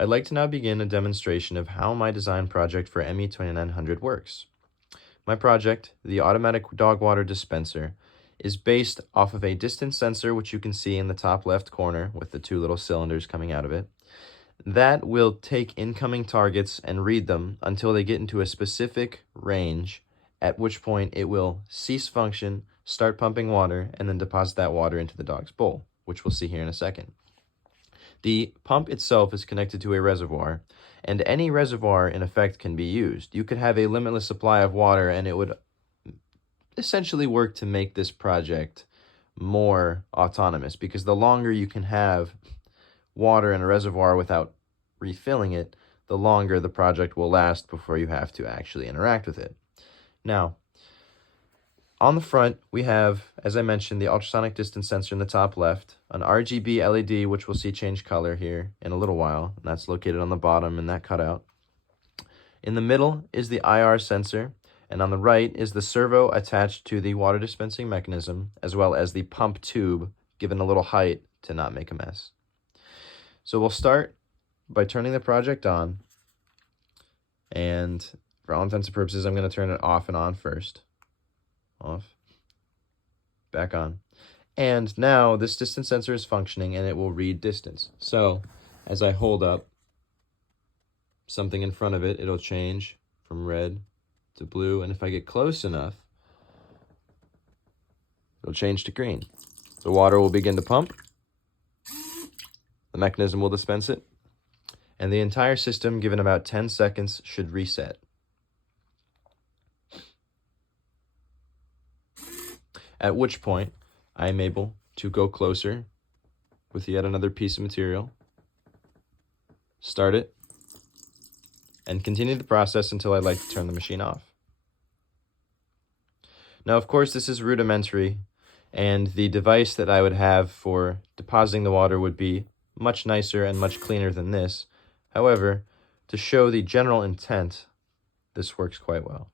I'd like to now begin a demonstration of how my design project for ME2900 works. My project, the automatic dog water dispenser, is based off of a distance sensor, which you can see in the top left corner with the two little cylinders coming out of it. That will take incoming targets and read them until they get into a specific range, at which point it will cease function, start pumping water, and then deposit that water into the dog's bowl, which we'll see here in a second. The pump itself is connected to a reservoir, and any reservoir, in effect, can be used. You could have a limitless supply of water, and it would essentially work to make this project more autonomous, because the longer you can have water in a reservoir without refilling it, the longer the project will last before you have to actually interact with it. Now, on the front, we have, as I mentioned, the ultrasonic distance sensor in the top left, an RGB LED, which we'll see change color here in a little while, and that's located on the bottom in that cutout. In the middle is the IR sensor, and on the right is the servo attached to the water dispensing mechanism, as well as the pump tube, given a little height to not make a mess. So we'll start by turning the project on, and for all intents and purposes, I'm going to turn it off and on first. Off, back on. And now this distance sensor is functioning and it will read distance. So as I hold up something in front of it, it'll change from red to blue. And if I get close enough, it'll change to green. The water will begin to pump. The mechanism will dispense it. And the entire system, given about 10 seconds, should reset. At which point, I am able to go closer with yet another piece of material, start it, and continue the process until I'd like to turn the machine off. Now, of course, this is rudimentary, and the device that I would have for depositing the water would be much nicer and much cleaner than this. However, to show the general intent, this works quite well.